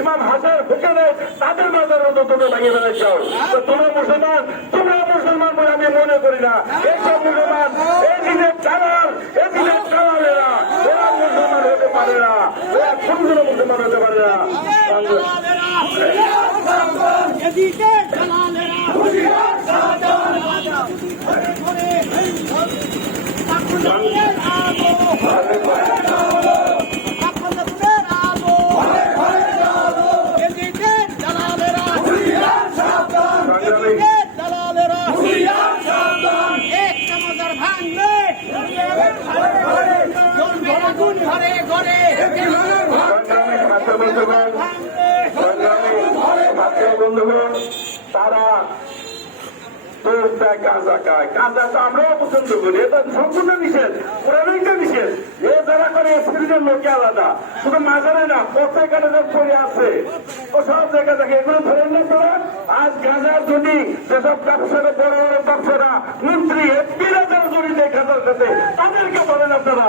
ইমাম হাসান হুসেনের তাদের মাজার মতো তোমরা ভেঙে ফেলে চাও তো তোমরা মুসলমান তোমরা মুসলমান বলে আমি মনে করি না। এইসব মুসলমান এই দিনের দালাল এই দিনের দালালেরা ওরা মুসলমান হতে পারে না। ওরা কোনদিনও মুসলমান হতে পারে না। ছাত্র বন্ধুগণ তারা দেয় তো পছন্দ করি। সব জায়গা থেকে এগুলো আজ গাঁজার যদি যেসব ব্যবসাটা বড় বড় ব্যবসারা মন্ত্রী এমপিরা যারা জড়িত বলেন আপনারা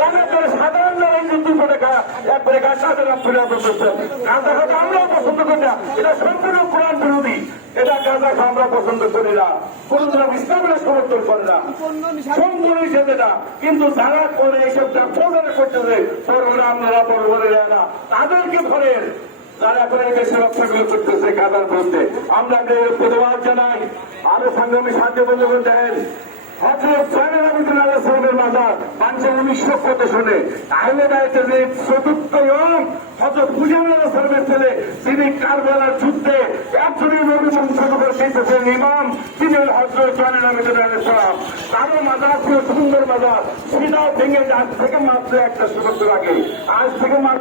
তাদের করে সাধারণ যারা এই দুশো টাকা একবারে গাছ তাদের আপনারা করতেছেন গাঁজা খাতে আমরাও পছন্দ করি না। এটা সম্পূর্ণ কোরআন বিরোধী। এটা গাঁজা খাওয়া আমরা পছন্দ করি না। কোনদিন ইসলামের সমর্থন করে না। সম্পূর্ণ নিষেধ। এটা। কিন্তু যারা করে এইসব ব্যবসা করতেছে বড় আপনারা বড় বড় না। তাদেরকে ধরেন। তারা দেশের ব্যবসাগুলো করতেছে গাঁদার আমরা প্রতিবাদ জানাই। আরও সংগ্রামী সাহায্য বন্ধুগণ দেখেন। পাঁচশো সাহেবের ছেলে তিনি কারবেলার যুদ্ধে একজনই নবী বংশ করে শিখতেছেন ইমাম, তিনি হজরত সাহেব। তারও মাজার ছিল সুন্দর মাজার, সেটাও ভেঙে আজ থেকে মাত্র একটা সুবছর আগে। আজ থেকে মাত্র